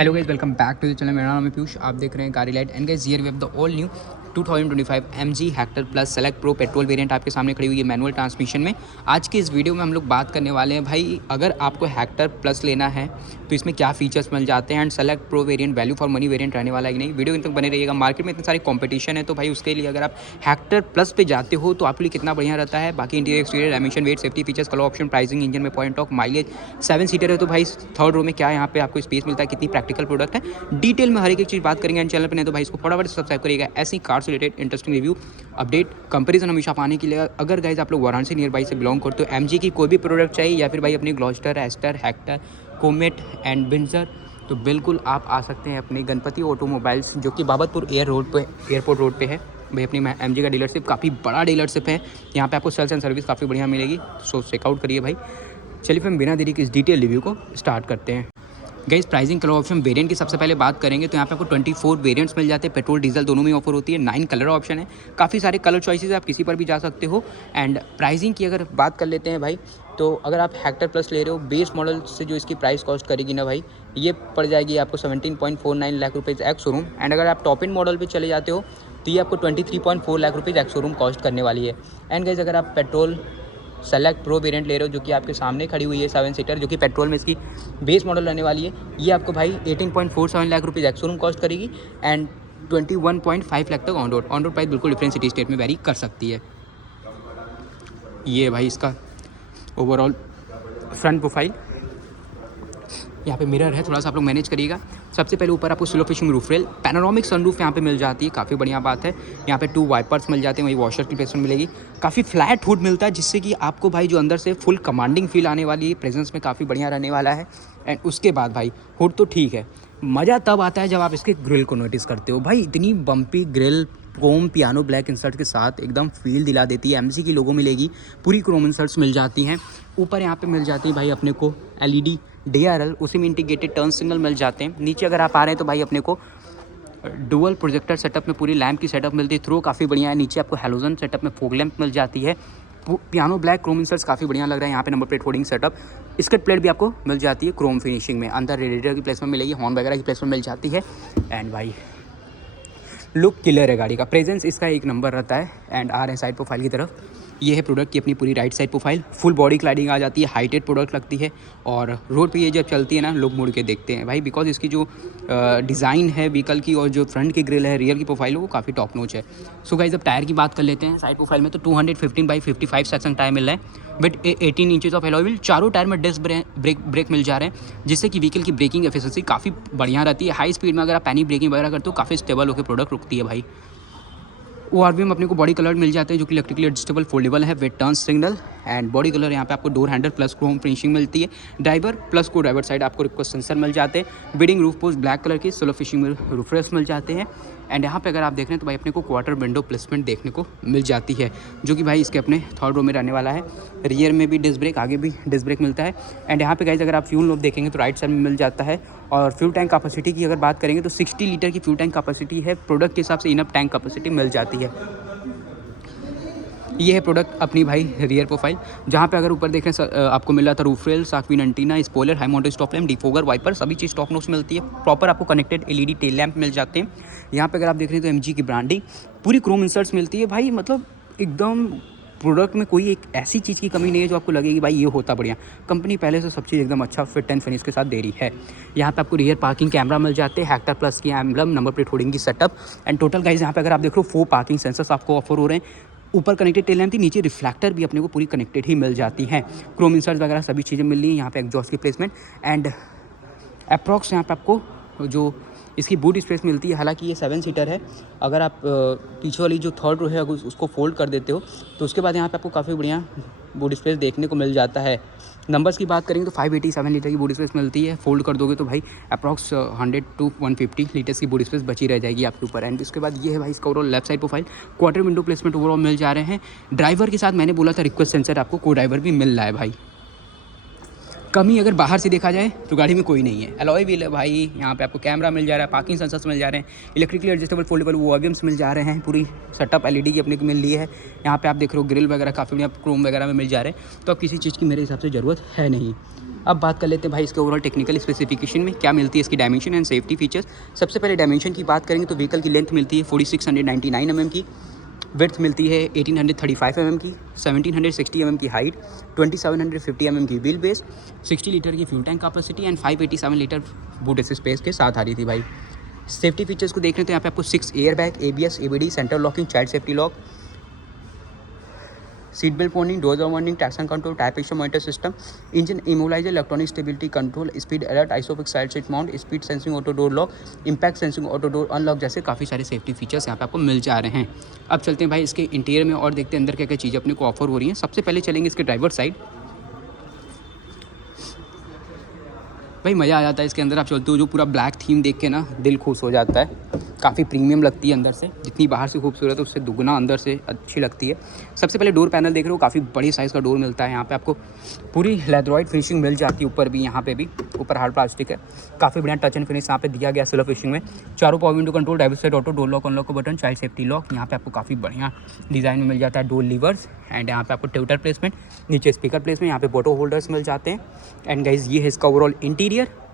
Hello guys, welcome back to the channel. मेरा नाम है पीयूष, आप देख रहे हैं Gaadi Light. And guys here we have the all new 2025 MG Hector plus select pro petrol variant आपके सामने खड़ी हुई है मैनुअल ट्रांसमिशन में। आज की इस वीडियो में हम लोग बात करने वाले हैं भाई, अगर आपको हेक्टर प्लस लेना है तो इसमें क्या फीचर्स मिल जाते हैं and select pro variant value for money variant रहने वाला है कि नहीं। वीडियो इन तक बने रहिएगा। मार्केट में इतनी सारी कॉम्पिटिशन है तो भाई उसके लिए अगर आप हेक्टर प्लस पे जाते हो तो आपके लिए कितना बढ़िया रहता है। बाकी interior exterior dimension wait safety features colour option pricing engine में पॉइंट ऑफ माइलेज 7 सीटर है तो भाई थर्ड रो में क्या यहाँ पे आपको स्पेस मिलता है, कितनी प्रैक्टिकल प्रोडक्ट है, डिटेल में हर एक चीज़ बात करेंगे। एंड चैनल पर नहीं तो भाई इसको फटाफट सब्सक्राइब करिएगा ऐसी कार से related interesting review update comparison हमेशा पाने के लिए। अगर गाइज आप लोग वाराणसी नियर बाई से बिलोंग करते हो, एमजी की कोई भी प्रोडक्ट चाहिए या फिर भाई अपनी Gloster, Astor, Hector, Comet and बिंजर, तो बिल्कुल आप आ सकते हैं अपनी गणपति ऑटोमोबाइल्स जो कि बाबतपुर एयरपोर्ट रोड पे है। भाई अपनी एमजी का डीलरशिप काफ़ी बड़ा डीलरशिप है। यहाँ पे आपको सेल्स एंड सर्विस काफ़ी बढ़िया मिलेगी, सो चेकआउट करिए भाई। चलिए फिर बिना देरी के इस डिटेल रिव्यू को स्टार्ट करते हैं। Guys pricing colour option variant की सबसे पहले बात करेंगे तो यहाँ पे आपको 24 वेरिएंट्स मिल जाते हैं। पेट्रोल डीजल दोनों में ऑफर होती है। 9 कलर ऑप्शन है, काफ़ी सारे कलर चॉइसेस आप किसी पर भी जा सकते हो। एंड प्राइसिंग की अगर बात कर लेते हैं भाई, तो अगर आप हेक्टर प्लस ले रहे हो बेस मॉडल से जो इसकी प्राइस कॉस्ट करेगी ना भाई, ये पड़ जाएगी आपको 17.49 lakh rupees ex showroom. And अगर आप टॉप इन मॉडल पर चले जाते हो तो ये आपको 23.4 lakh rupees ex showroom cost करने वाली है। एंड गाइस अगर आप पेट्रोल सेलेक्ट प्रो वेरिएंट ले रहे हो जो कि आपके सामने खड़ी हुई है 7 सीटर, जो कि पेट्रोल में इसकी बेस मॉडल रहने वाली है, ये आपको भाई 18.47 lakh rupees ex showroom cost करेगी एंड 21.5 लाख तक ऑन रोड प्राइस बिल्कुल डिफरेंट सिटी स्टेट में वेरी कर सकती है। ये भाई इसका ओवरऑल फ्रंट प्रोफाइल, यहाँ पे मिरर है, थोड़ा सा आप लोग मैनेज करिएगा। सबसे पहले ऊपर आपको slow fishing roof rail, panoramic sunroof यहाँ पे मिल जाती है, काफ़ी बढ़िया बात है। यहाँ पे 2 वाइपर्स मिल जाते हैं, वही वॉशर की प्लेसमेंट मिलेगी। काफ़ी फ्लैट हुड मिलता है जिससे कि आपको भाई जो अंदर से फुल कमांडिंग फील आने वाली है, प्रेजेंस में काफ़ी बढ़िया रहने वाला है। एंड उसके बाद भाई हुड तो ठीक है, मज़ा तब आता है जब आप इसके ग्रिल को नोटिस करते हो। भाई इतनी bumpy grill Chrome piano black insert के साथ एकदम फील दिला देती है। एमजी की लोगो मिलेगी, पूरी क्रोम इंसर्ट्स मिल जाती हैं। ऊपर यहाँ पे मिल जाती है भाई अपने को एलईडी DRL, उसी में इंटीग्रेटेड टर्न सिग्नल मिल जाते हैं। नीचे अगर आप आ रहे हैं तो भाई अपने को डुअल प्रोजेक्टर सेटअप में पूरी लैंप की सेटअप मिलती है, थ्रो काफ़ी बढ़िया है। नीचे आपको हेलोजन सेटअप में फोग लैंप मिल जाती है। पियानो ब्लैक क्रोम इंसर्ट्स काफ़ी बढ़िया लग रहा है। यहाँ पे number plate holding setup, skirt plate भी आपको मिल जाती है क्रोम फिनिशिंग में। अंदर रेडिएटर की प्लेसमेंट मिलेगी, हॉर्न वगैरह की प्लेसमेंट मिल जाती है। एंड भाई लुक क्लियर है गाड़ी का, प्रेजेंस इसका एक नंबर रहता है। एंड आ रहे हैं साइड प्रोफाइल की तरफ, ये है प्रोडक्ट की अपनी पूरी right side profile. Full body cladding आ जाती है, हाइटेड प्रोडक्ट लगती है। और रोड पे ये जब चलती है ना, लोग मुड़ के देखते हैं भाई, बिकॉज इसकी जो डिज़ाइन है व्हीकल की और जो फ्रंट की ग्रिल है, रियर की प्रोफाइल है, वो काफ़ी टॉप नोच है। सो गाइस अब टायर की बात कर लेते हैं। साइड प्रोफाइल में तो 215/55 सेक्शन टायर मिल रहा है with 18 inches of alloy wheel. चारों टायर में डिस्क ब्रेक मिल जा रहे हैं जिससे कि व्हीकल की ब्रेकिंग एफिशिएंसी काफ़ी बढ़िया रहती है। हाई स्पीड में अगर आप पैनिक ब्रेकिंग वगैरह करते हो काफ़ी स्टेबल होकर प्रोडक्ट रुकती है भाई। ORV में अपने को बॉडी कलर मिल जाते हैं जो कि इलेक्ट्रिकली एडजस्टेबल फोल्डेबल है with turn signal. And body colour यहाँ पे आपको door handle plus Chrome finishing मिलती है। ड्राइवर प्लस को ड्राइवर साइड आपको रिक्वेस्ट सेंसर मिल जाते हैं। Bidding roof post black colour की सोलो फिशिंग में रूफ रेस्ट मिल जाते हैं। एंड यहाँ पे अगर आप देख रहे हैं तो भाई अपने को क्वार्टर विंडो प्लेसमेंट देखने को मिल जाती है जो कि भाई इसके अपने थर्ड रो में रहने वाला है। रियर में भी डिस्क ब्रेक, आगे भी डिस्क ब्रेक मिलता है। एंड यहाँ पे गाइस अगर आप फ्यूल लोब देखेंगे तो राइट साइड में मिल जाता है। और फ्यूल टैंक कैपेसिटी की अगर बात करेंगे तो 60 लीटर की फ्यूल टैंक कैपेसिटी है। प्रोडक्ट के हिसाब से इनफ टैंक कैपेसिटी मिल जाती है। ये है प्रोडक्ट अपनी भाई रियर प्रोफाइल, जहाँ पे अगर ऊपर देख रहे हैं आपको मिल रहा था roof rail, shark fin antenna, spoiler, high mounted stop lamp, defogger, wiper, सभी चीज़ टॉप नोच मिलती है। प्रॉपर आपको कनेक्टेड LED टेल लैंप मिल जाते हैं। यहाँ पे अगर आप देख रहे हैं तो एमजी की ब्रांडिंग, पूरी क्रोम इंसर्ट्स मिलती है भाई। मतलब एकदम प्रोडक्ट में कोई एक ऐसी चीज़ की कमी नहीं है जो आपको लगेगी भाई ये होता बढ़िया। कंपनी पहले से सब चीज़ एकदम अच्छा फिट एंड फिनिश के साथ दे रही है। यहाँ पे आपको रियर पार्किंग कैमरा मिल जाते हैं, हेक्टर प्लस की एम्बलम, नंबर प्लेट होल्डिंग की सेटअप। एंड टोटल गाइस यहाँ पे अगर आप देख रहे हो 4 पार्किंग सेंसर्स आपको ऑफर हो रहे हैं। ऊपर कनेक्टेड टेल लैंप थी, नीचे रिफ्लेक्टर भी अपने को पूरी कनेक्टेड ही मिल जाती हैं। क्रोम इंसर्ट्स वगैरह सभी चीज़ें मिल रही हैं। यहाँ पे एग्जॉस्ट की प्लेसमेंट एंड अप्रॉक्स यहाँ पे आपको जो इसकी बूट स्पेस मिलती है। हालांकि ये 7 सीटर है, अगर आप पीछे वाली जो थर्ड रो है अगर उसको फोल्ड कर देते हो तो उसके बाद यहाँ पे आपको काफ़ी बढ़िया बूट स्पेस देखने को मिल जाता है। नंबर्स की बात करेंगे तो 587 लीटर की बूट स्पेस मिलती है। फोल्ड कर दोगे तो भाई अप्रॉक्स 100 to 150 लीटर्स की बूट स्पेस बची रह जाएगी आपके ऊपर। एंड उसके बाद ये है भाई इसका overall left side profile, quarter window placement overall मिल जा रहे हैं। ड्राइवर के साथ मैंने बोला था रिक्वेस्ट सेंसर आपको को ड्राइवर भी मिल रहा है भाई। कमी अगर बाहर से देखा जाए तो गाड़ी में कोई नहीं है। अलॉय व्हील है भाई, यहाँ पे आपको कैमरा मिल जा रहा है, पार्किंग सेंसर्स मिल जा रहे हैं, इलेक्ट्रिकली एडजस्टेबल फोल्डेबल वॉल्यूम्स मिल जा रहे हैं, पूरी सेटअप एलईडी की अपने को मिल रही है। यहाँ पे आप देख रहे हो ग्रिल वगैरह काफ़ी बढ़िया क्रोम वगैरह में मिल जा रहे हैं, तो अब किसी चीज़ की मेरे हिसाब से ज़रूरत है नहीं। अब बात कर लेते हैं भाई इसके ओवरऑल टेक्निकल स्पेसिफिकेशन में क्या मिलती है, इसकी डायमेंशन एंड सेफ्टी फीचर्स। सबसे पहले डायमेंशन की बात करेंगे तो व्हीकल की लेंथ मिलती है 4699 mm की, विड्थ मिलती है 1835 mm की, 1760 mm की हाइट, 2750 mm की व्हील बेस, 60 लीटर की fuel tank capacity and 587 litre boot space के साथ आ रही थी भाई। सेफ्टी फीचर्स को देख रहे हैं तो यहाँ पे आपको 6 air bag, ABS, ABD, centre locking, child safety lock, seat belt warning, door warning, traction control, tyre pressure monitor system, engine इमोलाइजर, electronic stability control, speed alert, isofix side seat mount, speed sensing auto door lock, impact sensing auto door unlock जैसे काफ़ी सारे safety features यहाँ पे आपको मिल जा रहे हैं। अब चलते हैं भाई इसके इंटीरियर में और देखते हैं अंदर क्या क्या चीज़ें अपने को ऑफर हो रही हैं। सबसे पहले चलेंगे इसके ड्राइवर साइड। भाई मज़ा आ जाता है इसके अंदर, आप चलते हो जो पूरा ब्लैक थीम देख के ना दिल खुश हो जाता है, काफ़ी प्रीमियम लगती है अंदर से, जितनी बाहर से खूबसूरत है उससे दुगना अंदर से अच्छी लगती है। सबसे पहले डोर पैनल देख रहे हो, काफ़ी बड़ी साइज़ का डोर मिलता है। यहाँ पे आपको पूरी लेदरॉइड फिनिशिंग मिल जाती है, ऊपर भी यहाँ पे भी ऊपर हार्ड प्लास्टिक है, काफ़ी बढ़िया टच एंड फिनिश यहाँ पे दिया गया सिल्वर फिनिशिंग में। चारों power window control, driver side auto, door lock unlock का बटन, चाइल्ड सेफ्टी लॉक, यहाँ पे आपको काफ़ी बढ़िया डिज़ाइन में मिल जाता है, डोर लीवर्स एंड यहाँ पे आपको ट्यूटर प्लेसमेंट, नीचे स्पीकर प्लेसमेंट, यहाँ पे फोटो होल्डर्स मिल जाते हैं। एंड गाइज ये है इसका ओवरऑल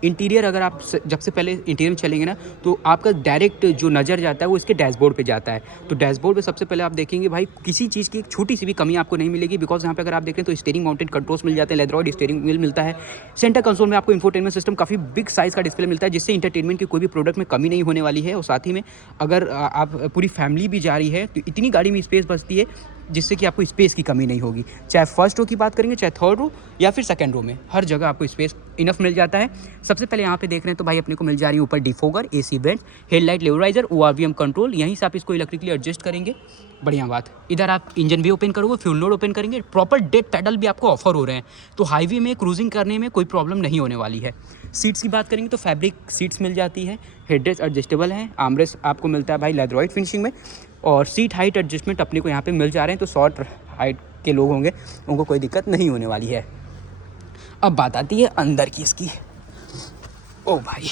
इंटीरियर अगर आप जब से पहले इंटीरियर में चलेंगे ना तो आपका डायरेक्ट जो नज़र जाता है वो इसके डैशबोर्ड पे जाता है। तो डैशबोर्ड पे सबसे पहले आप देखेंगे भाई किसी चीज़ की एक छोटी सी भी कमी आपको नहीं मिलेगी, बिकॉज यहाँ पे अगर आप देखें तो स्टीयरिंग माउंटेड कंट्रोल्स मिल जाते हैं, लेदरॉइड स्टीयरिंग व्हील मिलता है। सेंटर कंसोल में आपको इंफोटेनमेंट सिस्टम काफ़ी बिग साइज़ का डिस्प्ले मिलता है, जिससे इंटरटेनमेंट की कोई भी प्रोडक्ट में कमी नहीं होने वाली है। और साथ ही में अगर आप पूरी फैमिली भी जा रही है तो इतनी गाड़ी में स्पेस बचती है जिससे कि आपको स्पेस की कमी नहीं होगी। चाहे फर्स्ट रो की बात करेंगे, चाहे थर्ड रो या फिर सेकंड रो में, हर जगह आपको स्पेस इनफ मिल जाता है। सबसे पहले यहाँ पे देख रहे हैं तो भाई अपने को मिल जा रही है ऊपर defogger, AC vent, headlight leveliser, ORVM control, यहीं से आप इसको इलेक्ट्रिकली एडजस्ट करेंगे। बढ़िया बात, इधर आप इंजन भी ओपन करोगे, फ्यूल लोड ओपन करेंगे, प्रॉपर डेड पैडल भी आपको ऑफर हो रहे हैं, तो हाईवे में क्रूजिंग करने में कोई प्रॉब्लम नहीं होने वाली है। सीट्स की बात करेंगे तो फैब्रिक सीट्स मिल जाती है, हेडरेस्ट एडजस्टेबल है, आर्मरेस्ट आपको मिलता है भाई लेदरॉइड फिनिशिंग में, और सीट हाइट एडजस्टमेंट अपने को यहाँ पे मिल जा रहे हैं, तो शॉर्ट हाइट के लोग होंगे उनको कोई दिक्कत नहीं होने वाली है। अब बात आती है अंदर की इसकी। ओ भाई,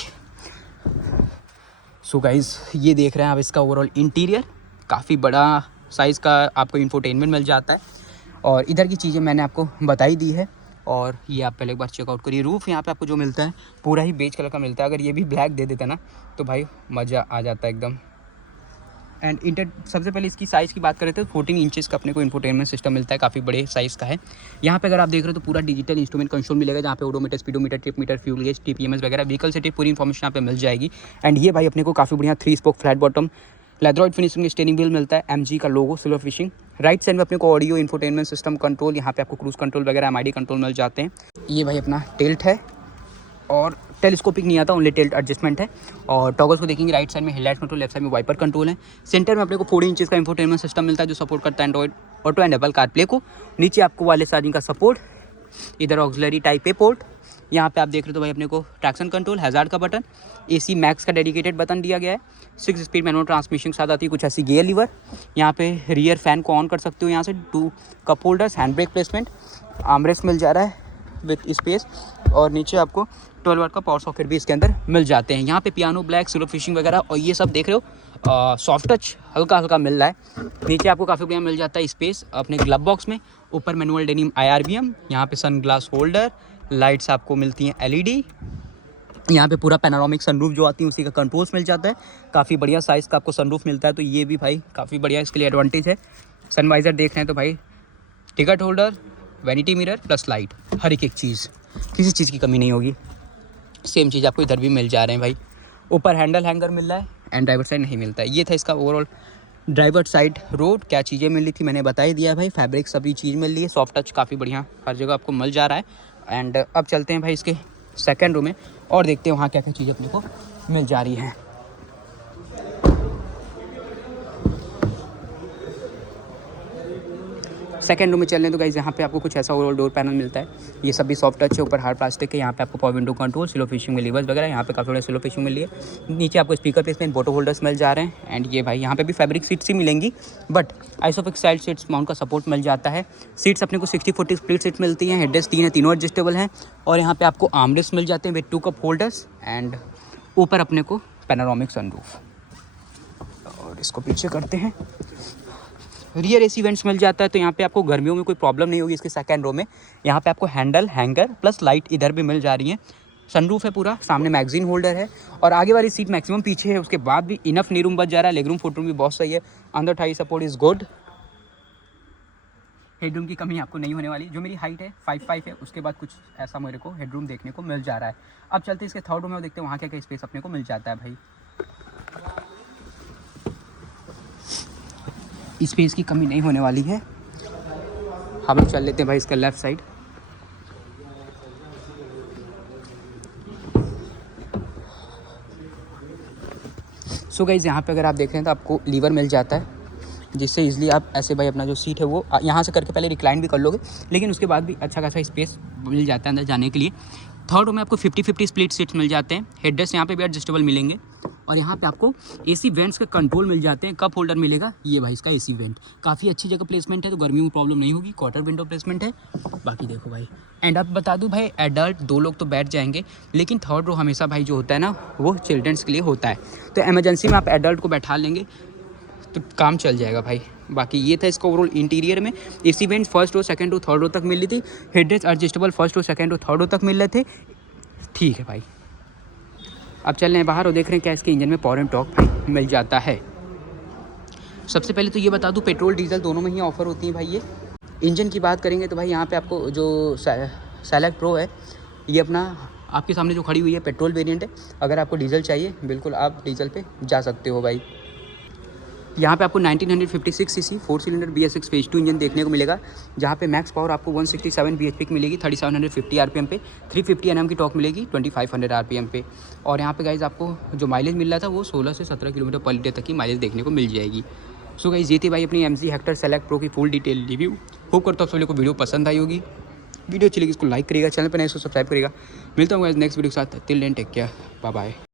सो गाइस ये देख रहे हैं आप इसका ओवरऑल इंटीरियर, काफ़ी बड़ा साइज़ का आपको इंफोटेनमेंट मिल जाता है। और इधर की चीज़ें मैंने आपको बताई दी है, और ये आप पहले एक बार चेकआउट करिए। रूफ़ यहाँ पे आपको जो मिलता है पूरा ही बेज कलर का मिलता है, अगर ये भी ब्लैक दे देता ना तो भाई मज़ा आ जाता है एकदम। एंड सबसे पहले इसकी साइज़ की बात करें तो 14 इंचेस का अपने को इंफोटेनमेंट सिस्टम मिलता है, काफ़ी बड़े साइज़ का है। यहाँ पे अगर आप देख रहे हो तो पूरा डिजिटल इंस्ट्रूमेंट कंट्रोल मिलेगा, जहाँ पे odometer, speedometer, trip meter, fuel gauge, TPMS वगैरह व्हीकल से पूरी इन्फॉर्मेशन यहाँ पे मिल जाएगी। एंड ये भाई अपने को काफ़ी बढ़िया 3 spoke flat bottom leatheroid finishing steering wheel मिलता है, MG का logo silver finishing. Right side में अपने को ऑडियो इंफोटेनमेंट सिस्टम कंट्रोल, यहाँ पे आपको क्रूज कंट्रोल वगैरह MID कंट्रोल मिल जाते हैं। ये भाई अपना टिल्ट है, और टेलीस्कोपिक नहीं आता, ओनली टिल्ट एडजस्टमेंट है। और टॉगल्स को देखेंगे, राइट साइड में हेडलाइट कंट्रोल, लेफ्ट साइड में वाइपर कंट्रोल है। सेंटर में अपने को 40 इंचेस का इंफोटेनमेंट सिस्टम मिलता है जो सपोर्ट करता है Android auto and Apple CarPlay को। नीचे आपको वायरलेस चार्जिंग का सपोर्ट, इधर ऑक्सिलरी टाइप ए पोर्ट। यहाँ पे आप देख रहे हो तो भाई अपने को ट्रैक्शन कंट्रोल, हैजार्ड का बटन, AC मैक्स का डेडिकेटेड बटन दिया गया है, 6 स्पीड मैनुअल ट्रांसमिशन के साथ आती है, कुछ ऐसी गियर लीवर। यहाँ पे रियर फैन को ऑन कर सकते हो, यहाँ से 2 cup holders, hand brake placement, armrest मिल जा रहा है विथ स्पेस, और नीचे आपको 12 वाट का पावर सॉकेट भी इसके अंदर मिल जाते हैं। यहाँ पे पियानो ब्लैक, सिल्वर फिनिशिंग वगैरह, और ये सब देख रहे हो सॉफ्ट टच हल्का हल्का मिल रहा है। नीचे आपको काफ़ी बढ़िया मिल जाता है स्पेस अपने ग्लव बॉक्स में। ऊपर मैनुअल डेनिम IRBM, यहाँ पे सन ग्लास होल्डर, लाइट्स आपको मिलती हैं LED। यहाँ पे पूरा पैनोरामिक सनरूफ जो आती है उसी का कंट्रोल्स मिल जाता है, काफ़ी बढ़िया साइज़ का आपको सनरूफ मिलता है, तो ये भी भाई काफ़ी बढ़िया इसके लिए एडवांटेज है। सनवाइज़र देख रहे हैं तो भाई ticket holder, vanity mirror plus light, हर एक चीज़, किसी चीज़ की कमी नहीं होगी। सेम चीज़ आपको इधर भी मिल जा रहे हैं भाई। ऊपर हैंडल हैंगर मिल रहा है एंड ड्राइवर साइड नहीं मिलता है। ये था इसका ओवरऑल ड्राइवर साइड रोड। क्या चीज़ें मिल रही थी मैंने बता ही दिया है भाई, फैब्रिक सभी चीज़ मिल रही है, सॉफ्ट टच काफ़ी बढ़िया हर जगह आपको मिल जा रहा है। एंड अब चलते हैं भाई इसके सेकेंड रो में और देखते हैं वहाँ क्या क्या चीज़ें अपने को मिल जा रही हैं। सेकंड रो में चल रहे हैं तो गाइस यहाँ पे आपको कुछ ऐसा ओवरऑल डोर पैनल मिलता है। ये सब भी सॉफ्ट टच है, ऊपर हार्ड प्लास्टिक है। यहाँ पे आपको power window control, slow fishing में लीवर्स वगैरह, यहाँ पे काफ़ी बड़े स्लो फिशिंग मिली है। नीचे आपको स्पीकर प्लेसमेंट, बोटो होल्डर्स मिल जा रहे हैं। एंड ये भाई यहाँ पे भी फैब्रिक सीट्स ही मिलेंगी, but isofix style seats mount का सपोर्ट मिल जाता है। सीट्स अपने को 60-40 स्प्लिट सीट मिलती हैं। हेडरेस्ट 3 है, तीनों एडजस्टेबल हैं। और यहाँ पे आपको आर्मरेस्ट मिल जाते हैं विद 2 कप होल्डर्स। एंड ऊपर अपने को पैनोरामिक सनरूफ। और इसको पीछे करते हैं, रियर एसी वेंट्स मिल जाता है। तो यहाँ पे आपको गर्मियों में कोई प्रॉब्लम नहीं होगी। इसके सेकंड रो में यहाँ पे आपको हैंडल, हैंगर प्लस लाइट इधर भी मिल जा रही है। सनरूफ है पूरा, सामने मैगजीन होल्डर है और आगे वाली सीट मैक्सिमम पीछे है। उसके बाद भी इनफ नी रूम बच जा रहा है। लेग रूम, फुट रूम भी बहुत सही है। अंदर Thai support is good. Headroom की कमी आपको नहीं होने वाली। जो मेरी हाइट है 5'5" है, उसके बाद कुछ ऐसा मेरे को हेडरूम देखने को मिल जा रहा है। अब चलते इसके थर्ड रूम में, देखते हैं वहाँ क्या क्या स्पेस अपने को मिल जाता है भाई। स्पेस की कमी नहीं होने वाली है। हम लोग चल लेते हैं भाई इसका लेफ़्ट साइड। सो गाइज़ यहाँ पे अगर आप देख रहे हैं तो आपको लीवर मिल जाता है, जिससे इजीली आप ऐसे भाई अपना जो सीट है वो यहाँ से करके पहले रिक्लाइन भी कर लोगे, लेकिन उसके बाद भी अच्छा खासा स्पेस मिल जाता है अंदर जाने के लिए। थर्ड रो में आपको 50-50 स्प्लिट सीट्स मिल जाते हैं। हेडरेस्ट यहाँ पे भी एडजस्टेबल मिलेंगे। और यहाँ पे आपको एसी वेंट्स का कंट्रोल मिल जाते हैं। कप होल्डर मिलेगा, ये भाई इसका एसी वेंट काफ़ी अच्छी जगह प्लेसमेंट है, तो गर्मियों में प्रॉब्लम नहीं होगी। क्वार्टर विंडो प्लेसमेंट है। बाकी देखो भाई, एंड अब बता दूँ भाई, एडल्ट 2 लोग तो बैठ जाएंगे, लेकिन थर्ड रो हमेशा भाई जो होता है ना वो चिल्ड्रंस के लिए होता है। तो एमरजेंसी में आप एडल्ट को बैठा लेंगे तो काम चल जाएगा भाई। बाकी ये था इसका ओवरऑल इंटीरियर में। AC vent first row, second row, third row तक मिल रही थी। Headrest adjustable first row, second row, third row तक मिल रहे थे। ठीक है भाई, अब चल रहे हैं बाहर और देख रहे हैं क्या इसके इंजन में पावर एंड टॉर्क भाई मिल जाता है। सबसे पहले तो ये बता दूं, पेट्रोल डीजल दोनों में ही ऑफ़र होती है भाई। ये इंजन की बात करेंगे तो भाई यहाँ पे आपको जो सेलेक्ट प्रो है, ये अपना आपके सामने जो खड़ी हुई है पेट्रोल वेरिएंट है। अगर आपको डीजल चाहिए बिल्कुल आप डीजल पे जा सकते हो भाई। यहाँ पे आपको 1956 CC 4 cylinder BS6 phase 2 engine देखने को मिलेगा, जहाँ पे मैक्स पावर आपको 167 bhp की मिलेगी 3750 rpm पे। 350 Nm की टॉर्क मिलेगी 2500 rpm पे। और यहाँ पे गाइज आपको जो माइलेज मिल रहा था वो 16 से 17 किलोमीटर पर लीटर तक की माइलेज देखने को मिल जाएगी। सो गाइज ये थी भाई अपनी MG हेक्टर सेलेक्ट प्रो की फुल डिटेल रिव्यू। होप करता हूँ आप सभी को वीडियो पसंद आई होगी। वीडियो अच्छी लगी इसको लाइक करिएगा, चैनल पर नए इसको सब्सक्राइब करिएगा। मिलता हूँ गाइज नेक्स्ट वीडियो के साथ। Till then take care, bye bye.